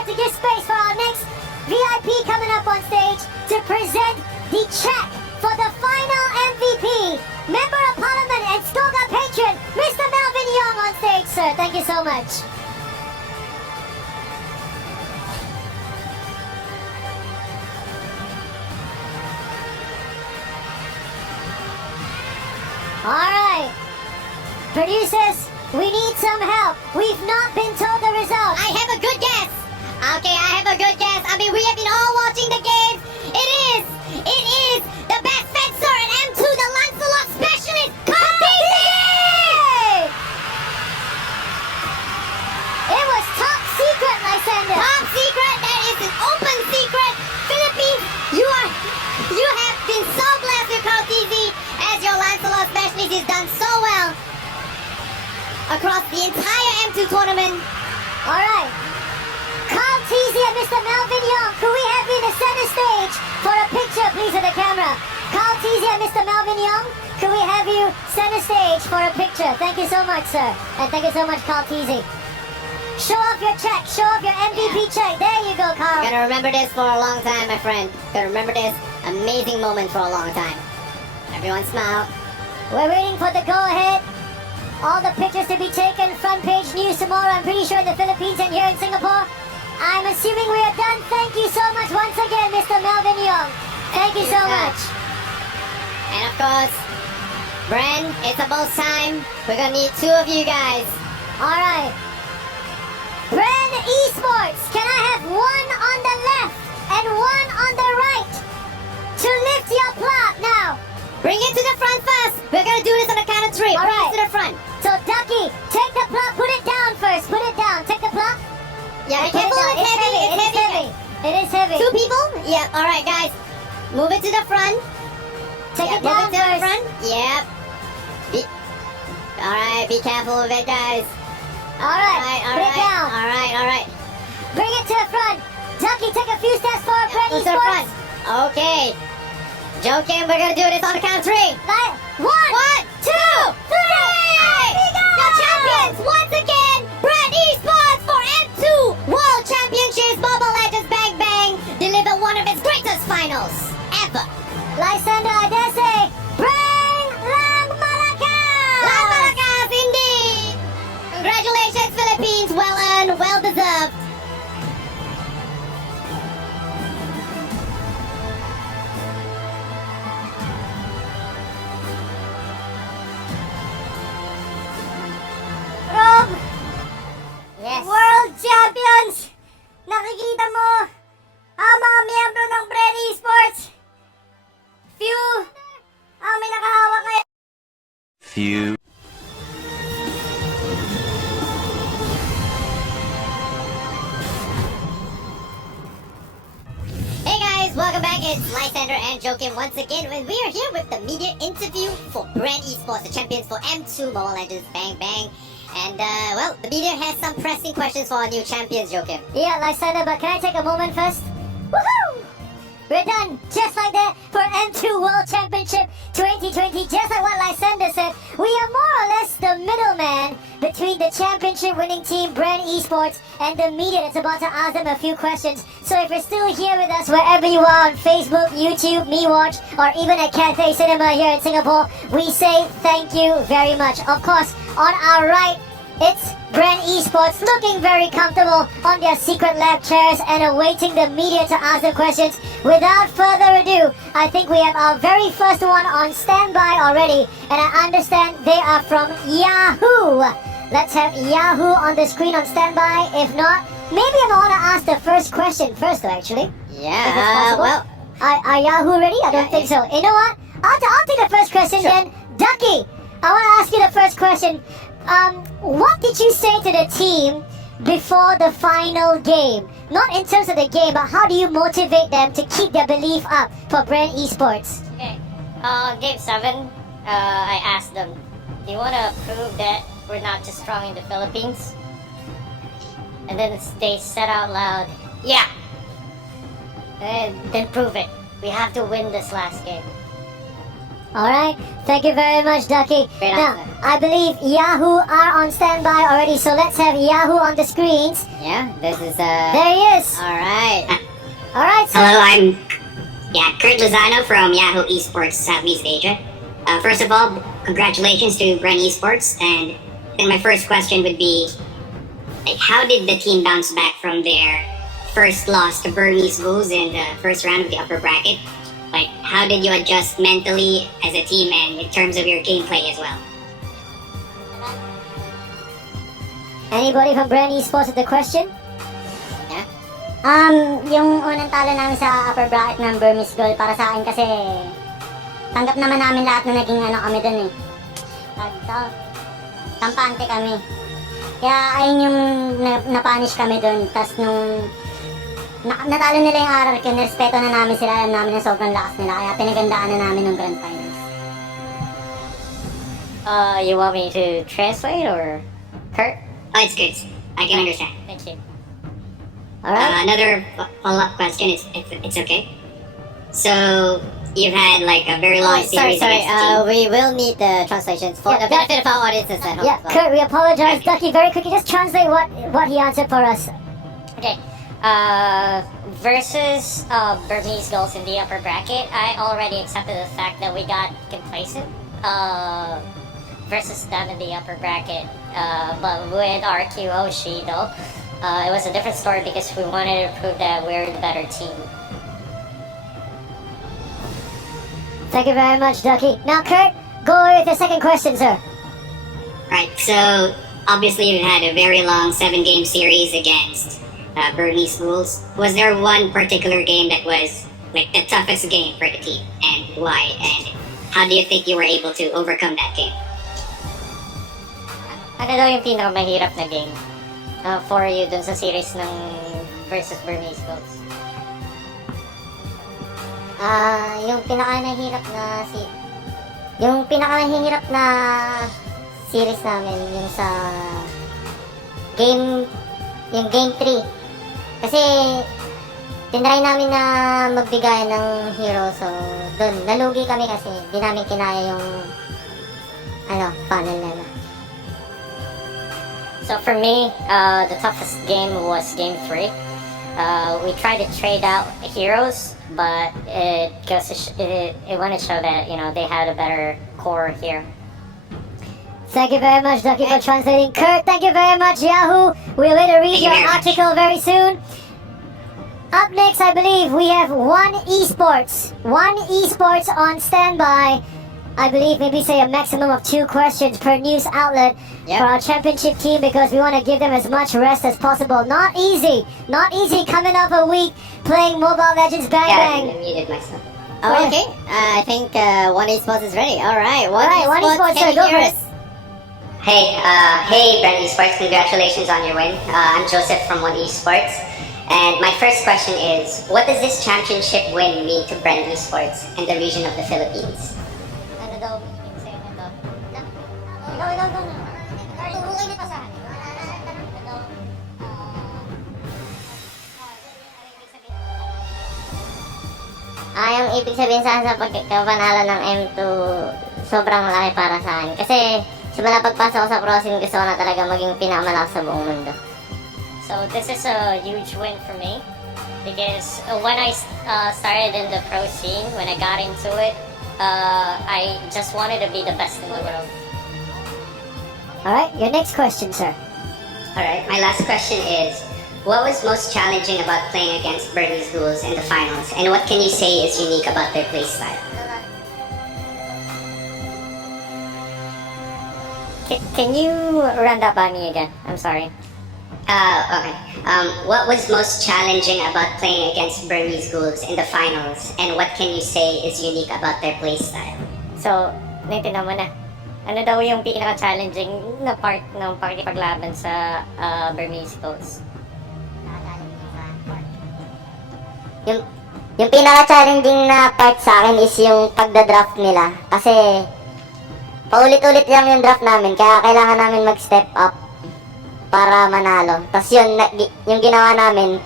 to give space for our next VIP coming up on stage to present the check for the final MVP, Member of Parliament and Skoga patron, Mr. Melvin Young on stage, sir. Thank you so much. Alright. Producers, we need some help. We've not been told the results. I have a good guess. Okay, I have a good guess. I mean, we have been all watching the games. It is the best fencer at M2, the Lancelot specialist, Carl Daisy! It was top secret, Lysander. Top secret, that is an open secret. Philippines, you have been so blessed with Carl Daisy as your Lancelot specialist. He's done so well across the entire M2 tournament. Alright. Carl Teasy and Mr. Melvin Young, could we have you in the center stage for a picture, please, with the camera? Carl Teasy and Mr. Melvin Young, could we have you center stage for a picture? Thank you so much, sir. And thank you so much, Carl Teasy. Show off your check. Show off your MVP check. There you go, Carl. Gonna remember this for a long time, my friend. Gonna remember this amazing moment for a long time. Everyone smile. We're waiting for the go-ahead. All the pictures to be taken. Front page news tomorrow, I'm pretty sure, in the Philippines and here in Singapore. I'm assuming we are done. Thank you so much once again, Mr. Melvin Young. Thank you so much. And of course, Bren, it's about time. We're gonna need two of you guys. Alright. Bren Esports, can I have one on the left and one on the right to lift your plaque now? Bring it to the front first. We're gonna do this on the count of three. All Bring right. it to the front. So, Ducky, take the plaque, put it down first. Put it down. Take the plaque. Yeah, be Put it careful. down. It's heavy. It is heavy. It is heavy. Two people? Yeah. All right, guys. Move it to the front. Take Yeah, it down move it to the first. front. Yep. All right. Be careful with it, guys. Alright, put it down. All right. Bring it to the front. Ducky, take a few steps forward. Bren Move to the front. Esports. Okay. Joking, we're gonna do this on the count of three. One, two, three. Your champions once again, Bren Esports for M2 World Championships Mobile Legends Bang Bang deliver one of its greatest finals ever. Lysander, I dare say, bring Lang Malakas! Las Malakas, indeed. Congratulations, Philippines. Well earned, well deserved. Rob, Yes. World Champions! Nakikita mo ang mga miyembro ng Bren Esports. Few ang may nakahawak ngayon. Few. Hey guys, welcome back. It's Lysander and Jokim once again when we are here with the media interview for Bren Esports, the champions for M2 Mobile Legends Bang Bang. And well, the media has some pressing questions for our new champions, Jokim. Yeah, Lysander, but can I take a moment first? Woohoo! We're done, just like that, for M2 World Championship 2020. Just like what Lysander said, we are more or less the middleman between the championship winning team, Bren Esports, and the media that's about to ask them a few questions. So if you're still here with us, wherever you are, on Facebook, YouTube, MeWatch, or even at Cathay Cinema here in Singapore, we say thank you very much. Of course, on our right, it's Bren Esports looking very comfortable on their secret lab chairs and awaiting the media to ask them questions. Without further ado, I think we have our very first one on standby already, and I understand they are from Yahoo. Let's have Yahoo on the screen on standby. If not, maybe I'm going to ask the first question first though, actually. Yeah, If it's possible. well, Are Yahoo ready? I don't think so. You know what? I'll take the first question then. Ducky, I want to ask you the first question. What did you say to the team before the final game? not in terms of the game, but how do you motivate them to keep their belief up for Bren Esports? Okay. Game 7, I asked them, do you want to prove that we're not just strong in the Philippines? And then they said out loud, yeah. And then prove it. We have to win this last game. Alright, thank you very much, Ducky. Great Now, answer. I believe Yahoo are on standby already, so let's have Yahoo on the screens. Yeah, this is There he is. Alright. Alright, so Hello, I'm Kurt Lozano from Yahoo Esports Southeast Asia. First of all, congratulations to Bren Esports, and then my first question would be, like, how did the team bounce back from their first loss to Burmese Ghouls in the first round of the upper bracket? Like, how did you adjust mentally as a team and in terms of your gameplay as well? anybody from Bren Esports with the question? Yung unang talo namin sa upper bracket ng Burmese goal para sa akin kasi tanggap naman namin lahat na naging kami dun eh. Kampante kami. Kaya ayun yung napunish kami dun. Tapos nung natalo nila yung RR, kinerespeto na namin sila, alam namin na sobrang lakas nila. Kaya pinagandaan na namin ng grand finals. You want me to translate or Kurt? Oh, it's good. I can understand. Thank you. Alright. Another follow-up question is, if it's okay. So, you've had like a very long series against the team. We will need the translations for Yeah, the benefit of our audiences at home. Yeah, Kurt, we apologize. Ducky, very quickly, just translate what he answered for us. Okay. Versus Burmese Ghouls in the upper bracket, I already accepted the fact that we got complacent. Versus them in the upper bracket. But with RQO though, it was a different story because we wanted to prove that we're the better team. Thank you very much, Ducky. Now, Kurt, go with your second question, sir. Right, so obviously you've had a very long 7-game series against Burmese Ghouls. Was there one particular game that was like the toughest game for the team, and why? And how do you think you were able to overcome that game? Ano daw yung pinakamahirap na game for you dun sa series ng versus Burmese Ghouls? Yung pinakamahirap na series namin yung sa game 3. Kasi tinry namin na magbigay ng hero, so doon nalugi kami kasi di namin kinaya yung funnel nila. So for me, the toughest game was game 3. We tried to trade out heroes, but it went to show that they had a better core here. Thank you very much, Ducky, for translating. Kurt, thank you very much, Yahoo. We'll later read Thank you your very much. article very soon. Up next, I believe we have One Esports. One Esports on standby. I believe maybe say a maximum of 2 questions per news outlet for our championship team because we want to give them as much rest as possible. Not easy coming off a week playing Mobile Legends Bang Bang. I muted myself. Oh, okay. I think One Esports is ready. All right, One Esports, sir, can go you hear for it. us? Hey, Bren Esports, congratulations on your win. I'm Joseph from One Esports. And my first question is, what does this championship win mean to Bren Esports and the region of the Philippines? Ano daw meaning sa'yo nito? Ikaw. Bukay na pa sa akin. Yung ibig sabihin sa akin sa pagkapanalo ng M2, sobrang laki para sa akin. Kasi simula pagpasok ko sa pro scene, gusto ko na talaga maging pinakamalakas sa buong mundo. So this is a huge win for me because when I started in the pro scene, when I got into it, I just wanted to be the best in the world. Alright, your next question, sir. Alright, my last question is, what was most challenging about playing against Burmese Ghouls in the finals, and what can you say is unique about their playstyle? Can you run that by me again? I'm sorry. Okay. What was most challenging about playing against Burmese Ghouls in the finals, and what can you say is unique about their playstyle? So, naintindihan mo na. Ano daw yung pinaka-challenging na part ng pakikipaglaban sa Burmese Ghouls? Yung, yung pinaka-challenging na part sa akin is yung pagda-draft nila. Kasi, paulit-ulit lang yung draft namin, kaya kailangan namin mag-step up para manalo. Tapos yun, yung ginawa namin,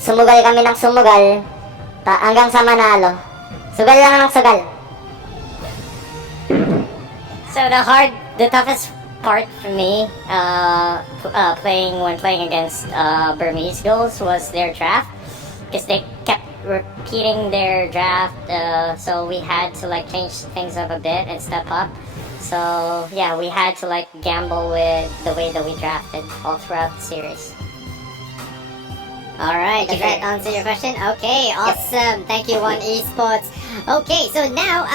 sumugal kami ng sumugal, hanggang sa manalo. Sugal lang ng sugal. So the toughest part for me, playing against Burmese Ghouls was their draft, because they kept repeating their draft. So we had to like change things up a bit and step up. So yeah, we had to like gamble with the way that we drafted all throughout the series. Alright, does that answer your question? Okay, awesome. Thank you, One Esports. Okay, so now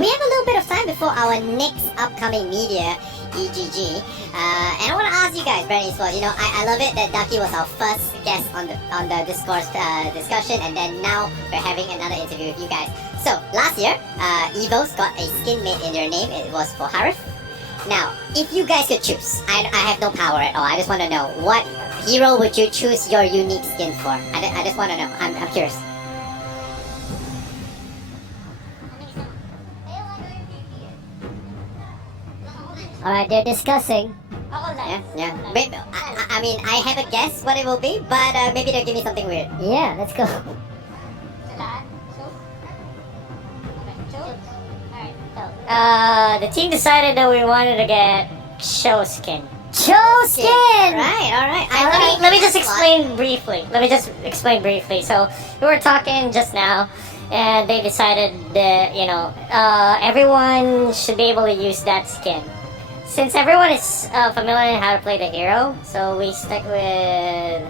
we have a little bit of time before our next upcoming media, EGG. And I want to ask you guys, Bren Esports, you know, I love it that Ducky was our first guest on the discourse discussion, and then now we're having another interview with you guys. So, last year, Evo's got a skin made in their name. It was for Harif. Now, if you guys could choose, I have no power at all. I just want to know, what hero would you choose your unique skin for? I just want to know. I'm curious. Alright, they're discussing. Yeah. Maybe, I mean, I have a guess what it will be, but maybe they'll give me something weird. Yeah, let's go. The team decided that we wanted to get show skin. Cho skin! Alright. Let me just explain briefly. So we were talking just now, and they decided that, you know, everyone should be able to use that skin. Since everyone is familiar in how to play the hero, so we stuck with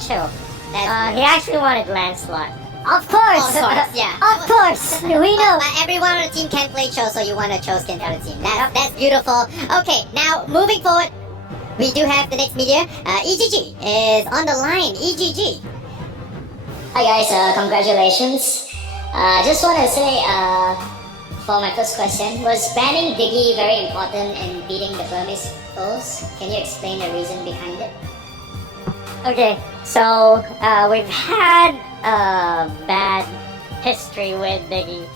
Cho. He actually wanted Lancelot. Of course! Yeah. Of course! We know! But everyone on the team can play Cho, so you want a Cho skin for the team. That's beautiful. Okay, now moving forward, we do have the next media. EGG is on the line. EGG. Hi guys, congratulations. Just want to say, for my first question, was banning Diggy very important in beating the Burmese Ghouls? Can you explain the reason behind it? Okay, so we've had a bad history with Diggy.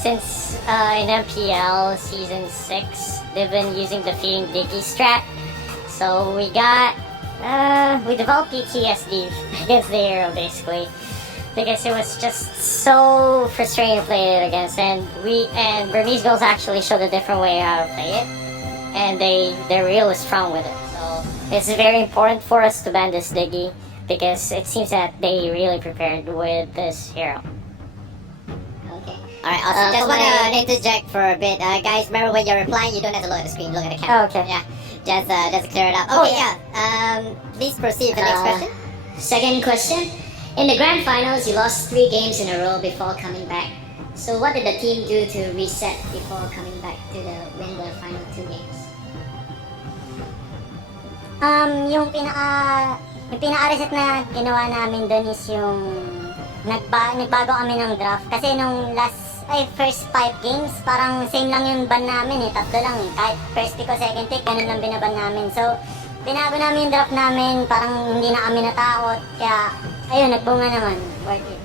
Since in MPL Season 6, they've been using the feeding Diggy strat. So we developed PTSD against the hero, basically, because it was just so frustrating to play it against, and Burmese Ghouls actually showed a different way how to play it, and they're really strong with it. So it's very important for us to ban this Diggy, because it seems that they really prepared with this hero. Okay. Alright, awesome. Just want to interject for a bit. Guys, remember when you're replying, you don't have to look at the screen, look at the camera. Oh, okay. Yeah. Just clear it up. Okay, please proceed to the next question. Second question. In the grand finals, you lost 3 games in a row before coming back. So what did the team do to reset before coming back to win the final 2 games? Yung pinaka-reset na ginawa namin doon is yung nagbago kami ng draft. Kasi nung first 5 games, parang same lang yung ban namin eh. 3 lang eh. Kahit first pick o second pick, ganun lang binaban namin. So, binago namin yung draft namin, parang hindi na kami natakot. Kaya, ayun, nagbunga naman. Worth it.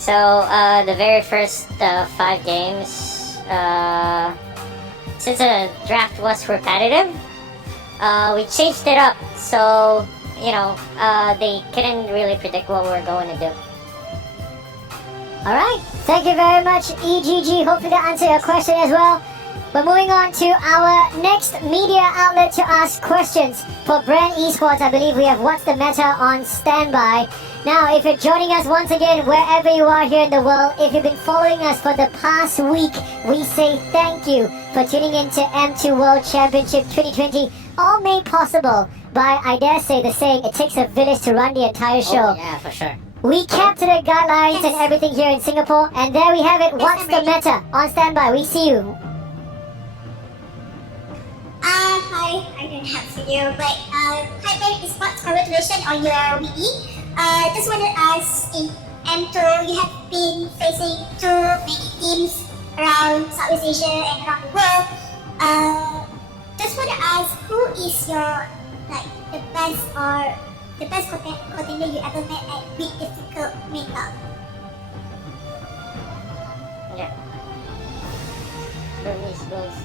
So the very first 5 games, since the draft was repetitive, we changed it up. So you know, they couldn't really predict what we were going to do. Alright, thank you very much, EGG. Hopefully that answered your question as well. But moving on to our next media outlet to ask questions. For Bren Esports, I believe we have What's the Meta on standby. Now, if you're joining us once again, wherever you are here in the world, if you've been following us for the past week, we say thank you for tuning in to M2 World Championship 2020, all made possible by, I dare say the saying, it takes a village to run the entire show. Oh, yeah, for sure. We kept to the guidelines and everything here in Singapore, and there we have it. What's the Meta on standby? We see you. Hi, I don't have video, but hi Bren Esports, congratulations on your WE. Just want to ask, in M2 you have been facing too many teams around Southeast Asia and around the world. Just want to ask, who is your the best contender you ever met at big difficult makeup? Yeah. Burmese Ghouls.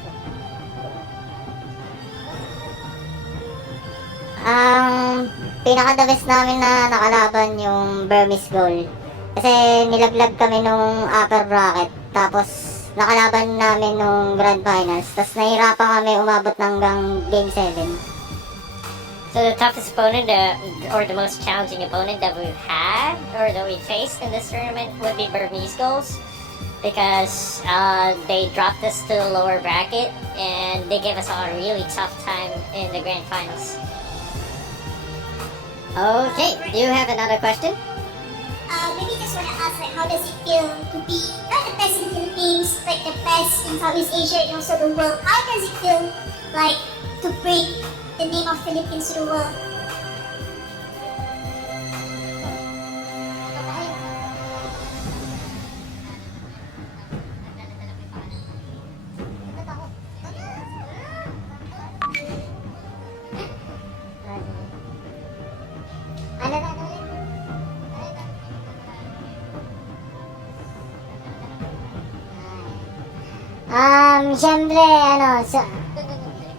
Ang pinaka-the best namin na nakalaban yung Burmese Goal. Kasi nilaglag kami nung upper bracket. Tapos nakalaban namin nung grand finals. Tapos nahirapan kami umabot hanggang game 7. So the toughest opponent, or the most challenging opponent that we've had, or that we faced in this tournament would be Burmese Ghouls. Because they dropped us to the lower bracket and they gave us a really tough time in the grand finals. Okay, do you have another question? Maybe just want to ask, how does it feel to be not the best in Philippines, but the best in Southeast Asia and also the world? How does it feel like to bring the name of Philippines to the world?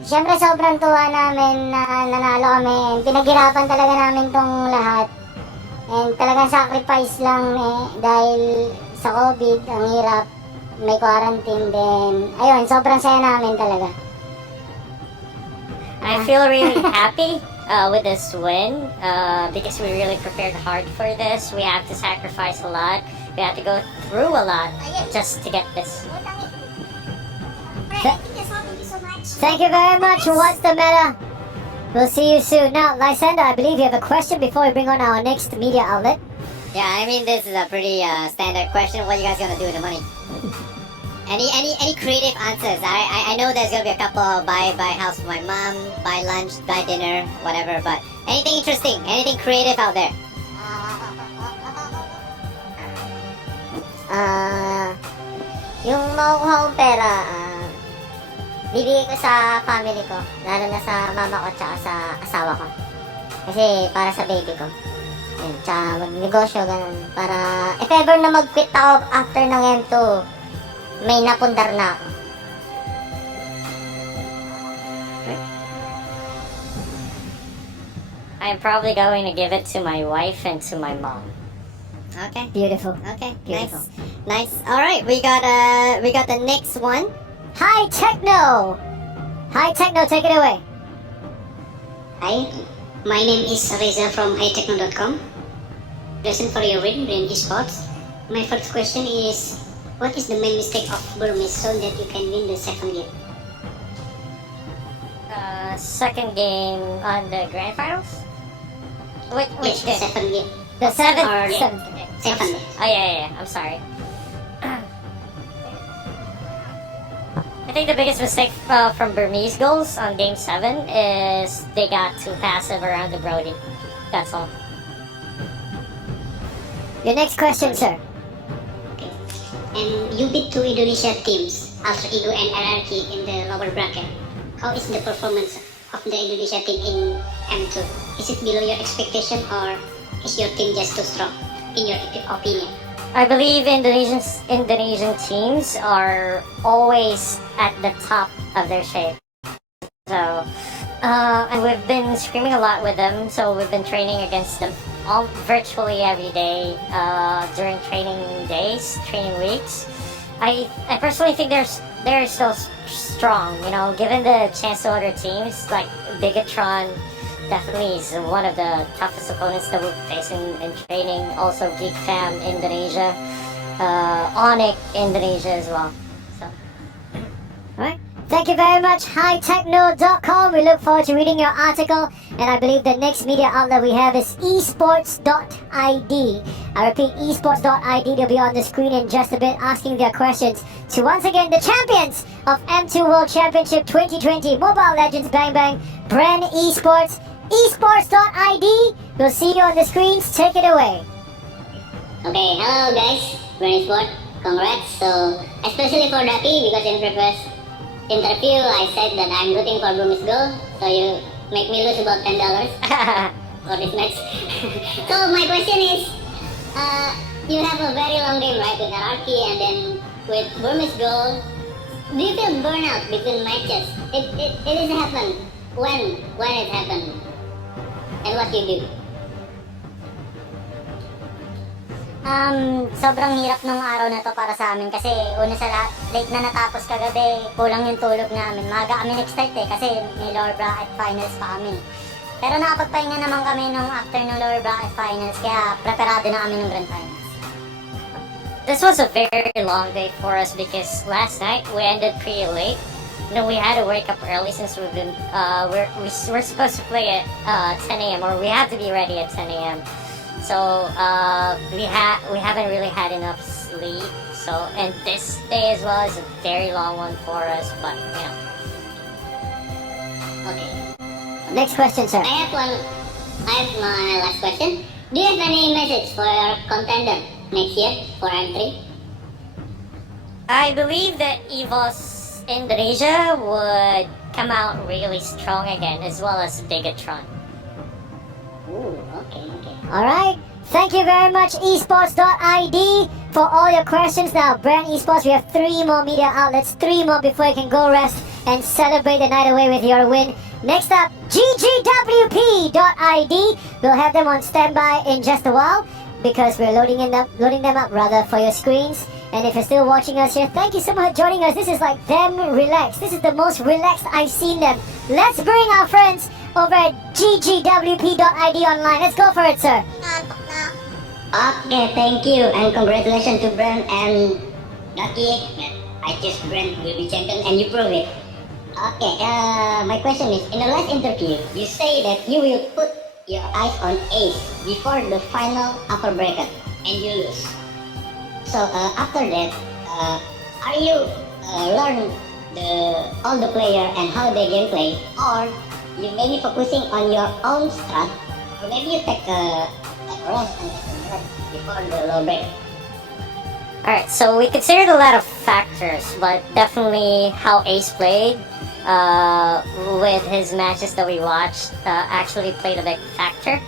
Siyempre sobrang tuwa namin na nanalo kami and pinaghirapan talaga namin tong lahat. And talagang sacrifice lang dahil sa COVID, ang hirap, may quarantine din. Ayun, sobrang saya namin talaga. I feel really happy with this win because we really prepared hard for this. We have to sacrifice a lot. We have to go through a lot just to get this. Alright, I think that's all. Thank you so much. Thank you very much. What's the meta? We'll see you soon. Now, Lysander, I believe you have a question before we bring on our next media outlet. Yeah, I mean this is a pretty standard question. What are you guys gonna do with the money? Any creative answers? I know there's gonna be a couple buy house for my mom, buy lunch, buy dinner, whatever. But anything interesting, anything creative out there? Yung makukuha kong pera, bibigay ko sa family ko, lalo na sa mama ko tsaka sa asawa ko. Kasi para sa baby ko. Yun, tsaka magnegosyo, ganun. Para, if ever na mag-quit ako after ng M2, may napundar na ako. I'm probably going to give it to my wife and to my mom. Okay. Beautiful. Okay, Beautiful. nice. All right, we got the next one. Hi, Techno! Hi, Techno, take it away. Hi, my name is Reza from hightechno.com. Present for your win, Bren Esports. My first question is, what is the main mistake of Burmese so that you can win the second game? Second game on the grand finals? Which Yes, the game? second game. The seventh. Or Seventh. second. Oh yeah, I'm sorry. I think the biggest mistake from Burmese Ghouls on Game 7 is they got too passive around the Brody. That's all. Your next question, sir. Okay. And you beat two Indonesia teams, Alter Ego and RRQ in the lower bracket. How is the performance of the Indonesia team in M2? Is it below your expectation or is your team just too strong, in your opinion? I believe Indonesian teams are always at the top of their shape. So, and we've been screaming a lot with them. So we've been training against them virtually every day during training days, training weeks. I personally think they're still strong. You know, given the chance to other teams like Bigatron. Definitely is one of the toughest opponents that we're facing in training. Also, Geek Fam Indonesia, Onyx Indonesia as well. So, Alright. Thank you very much, hightechno.com. We look forward to reading your article. And I believe the next media outlet we have is esports.id. I repeat, esports.id. They'll be on the screen in just a bit asking their questions to once again the champions of M2 World Championship 2020 Mobile Legends Bang Bang, Bren Esports. Esports.id. We'll see you on the screens. Take it away. Okay, hello guys, Bren Esport. congrats. So, especially for Ducky, because in previous interview, I said that I'm rooting for Burmese Ghouls. So you make me lose about $10 for this match. So my question is, you have a very long game, right, with Hierarchy and then with Burmese Ghouls. Do you feel burnout between matches? It is happen. When it happened? And what you do? Sobrang hirap nung araw na to para sa amin kasi una sa lahat, late na natapos kagabi, kulang yung tulog namin. Maaga kami nag-start kasi may lower bracket finals pa kami. Pero nakapagpahinga naman kami nung after ng lower bracket finals, kaya preparado na kami ng grand finals. This was a very long day for us because last night we ended pretty late. We had to wake up early since we're supposed to play at 10 a.m. or we have to be ready at 10 a.m. So we haven't really had enough sleep. So and this day as well is a very long one for us. But Okay. Next question, sir. I have my last question. Do you have any message for your contender next year for M3? I believe that EVOS Indonesia would come out really strong again, as well as Bigatron. Ooh, okay. Alright, thank you very much esports.id for all your questions. Now, Bren Esports, we have 3 more media outlets, 3 more before you can go rest and celebrate the night away with your win. Next up, ggwp.id. We'll have them on standby in just a while because we're loading them up rather for your screens. And if you're still watching us here, thank you so much for joining us. This is like them relaxed. This is the most relaxed I've seen them. Let's bring our friends over at ggwp.id online. Let's go for it, sir. Okay, thank you and congratulations to Bren and Ducky. I just Bren will be champion and you prove it. Okay, my question is, in the last interview, you say that you will put your eyes on Ace before the final upper bracket and you lose. So after that, are you learn all the player and how they gameplay, or you maybe focusing on your own strat, or maybe you take a rest before the low break? Alright, so we considered a lot of factors, but definitely how Ace played with his matches that we watched actually played a big factor.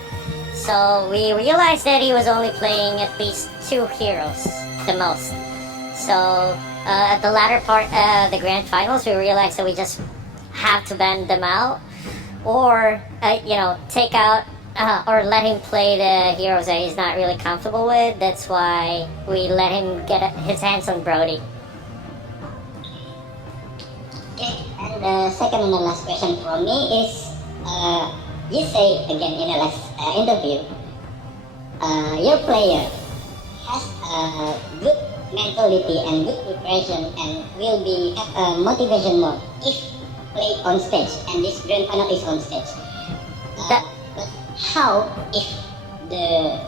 So we realized that he was only playing at least 2 heroes, the most. So at the latter part of the grand finals, we realized that we just have to ban them out, or take out or let him play the heroes that he's not really comfortable with. That's why we let him get his hands on Brody. Okay, and the second and the last question from me is, you say again in the last interview, your player has a good mentality and good preparation and will be have motivation more if play on stage, and this grand final is on stage. But how if the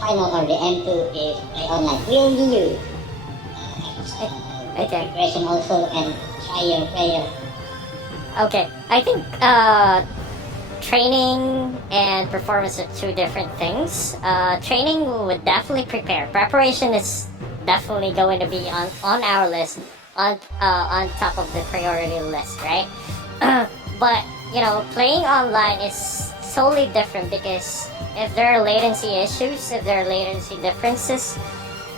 final or the M2 is play online? Will you have preparation also and try your player? Okay, I think training and performance are 2 different things. Training would definitely prepare. Preparation is definitely going to be on our list, on top of the priority list, right? But playing online is solely different because if there are latency issues, if there are latency differences,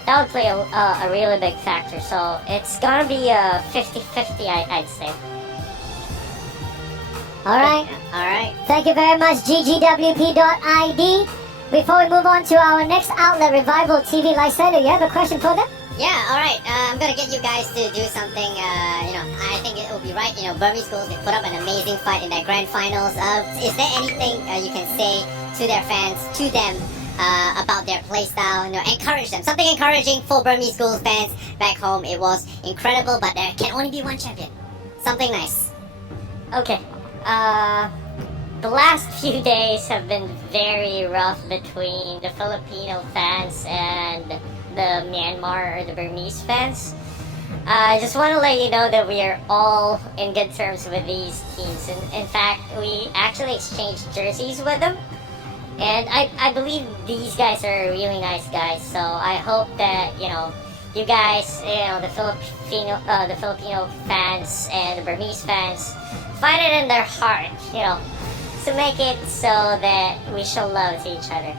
that would play a really big factor. So it's gonna be a 50-50, I'd say. Alright. Thank you very much, ggwp.id. Before we move on to our next outlet, Revival TV, Lysander, you have a question for them? Yeah, alright. I'm gonna get you guys to do something, I think it will be right. Burmese Ghouls, they put up an amazing fight in their grand finals. Is there anything you can say to their fans, to them, about their playstyle? Encourage them. Something encouraging for Burmese Ghouls fans back home. It was incredible, but there can only be one champion. Something nice. Okay. The last few days have been very rough between the Filipino fans and the Myanmar or the Burmese fans. I just want to let you know that we are all in good terms with these teams. In fact, we actually exchanged jerseys with them. And I believe these guys are really nice guys. So I hope that, you guys, the Filipino fans and the Burmese fans, find it in their heart, to make it so that we show love to each other.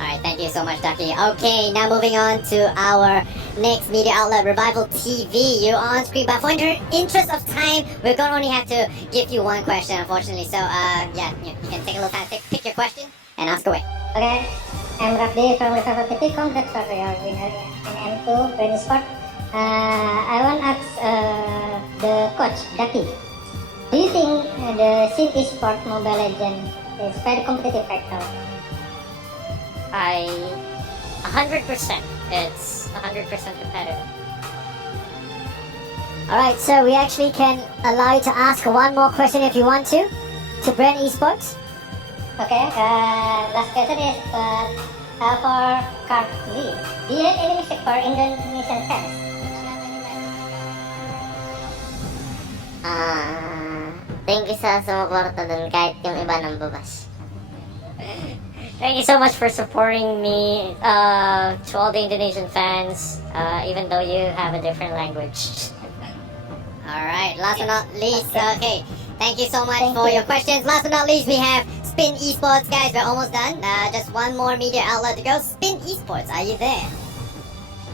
Alright, thank you so much, Ducky. Okay, now moving on to our next media outlet, Revival TV. You're on screen, but for the interest of time, we're gonna only have to give you one question, unfortunately. So, yeah, you can take a little time, pick your question, and ask away. Okay, I'm Rafdi from Revival TV. Congrats for your winner in M2 Bren Esport. I want to ask the coach, Ducky. Do you think the scene Esport Mobile Legend is very competitive right now? 100%. It's 100% competitive. Alright, so we actually can allow you to ask one more question if you want to Bren Esports. Okay, last question is for Card Z. Do you have any message for Indonesian fans? Thank you sa sumuporta dun kahit yung iba nang babas. Thank you so much for supporting me, to all the Indonesian fans, even though you have a different language. Alright, last but not least, okay. Thank you so much for your questions. Last but not least, we have Spin Esports. Guys, we're almost done. Just one more media outlet to go. Spin Esports, are you there?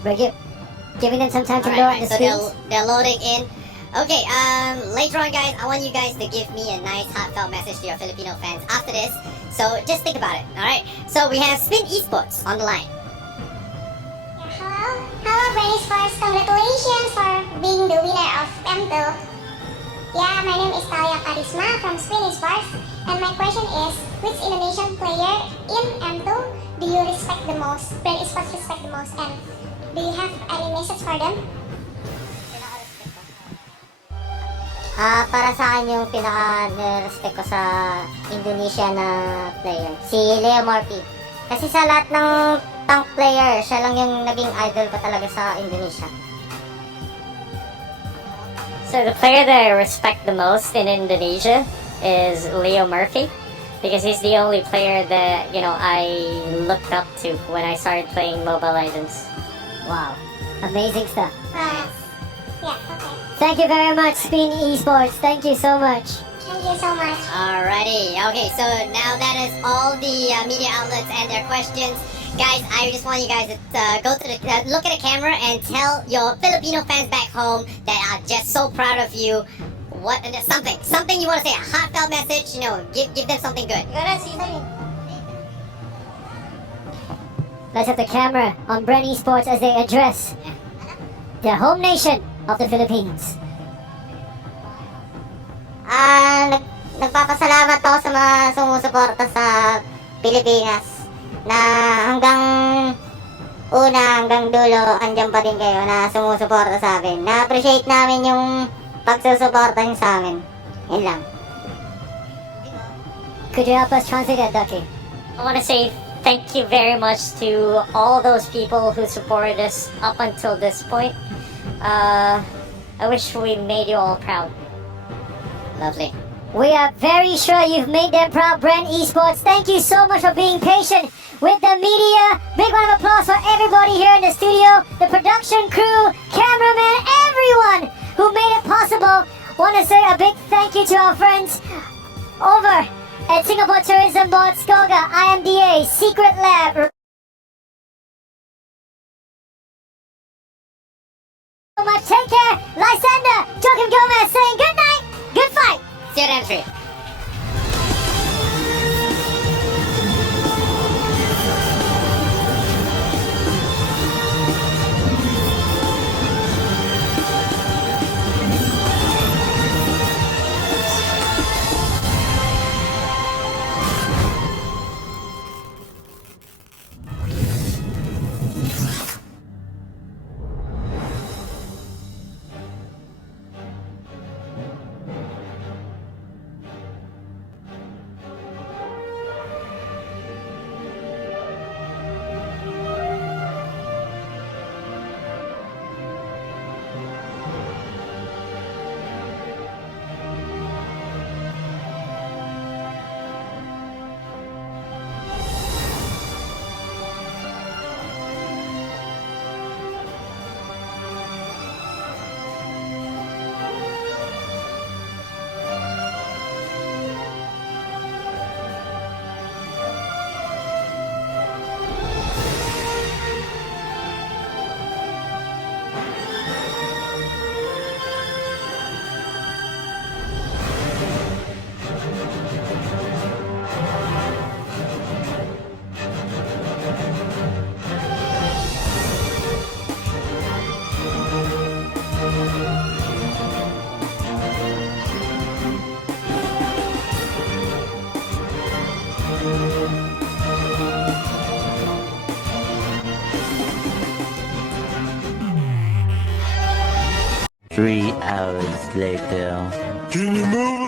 We're giving them some time to load the screens. They're loading in. Okay, later on, guys, I want you guys to give me a nice heartfelt message to your Filipino fans after this. So just think about it, alright? So we have Spin Esports on the line. Hello, Bren Esports. Congratulations for being the winner of M2. Yeah, my name is Talia Karisma from Spin Esports. And my question is, which Indonesian player in M2 do you respect the most? Bren Esports respect the most, and do you have any message for them? Para sa akin yung pinaka-respect ko sa Indonesia na player, si Leo Murphy. Kasi sa lahat ng tank player, siya lang yung naging idol ko talaga sa Indonesia. So the player that I respect the most in Indonesia is Leo Murphy, because he's the only player that, I looked up to when I started playing Mobile Legends. Wow, amazing stuff. Yeah, okay. Thank you very much, Spin Esports. Thank you so much. Thank you so much. Alrighty, okay, so now that is all the media outlets and their questions. Guys, I just want you guys to go to look at the camera and tell your Filipino fans back home that are just so proud of you. Something you want to say, a heartfelt message, give them something good. Let's have the camera on Bren Esports as they address the home nation of the Philippines. Nagpapasalamat ako sa mga sumusuporta sa Pilipinas na hanggang dulo andyan pa din kayo na sumusuporta sa amin. Na-appreciate namin yung pagsusuporta niyo sa amin. Yun lang. Could you help us translate that, Ducky? I want to say thank you very much to all those people who supported us up until this point. I wish we made you all proud. Lovely. We are very sure you've made them proud, Bren Esports. Thank you so much for being patient with the media. Big round of applause for everybody here in the studio, the production crew, cameraman, everyone who made it possible. Want to say a big thank you to our friends over at Singapore Tourism Board, Skoga, IMDA, Secret Lab. So much. Take care. Lysander, Joachim Gomez saying good night, good fight. See you at M3. 3 hours later. Can you move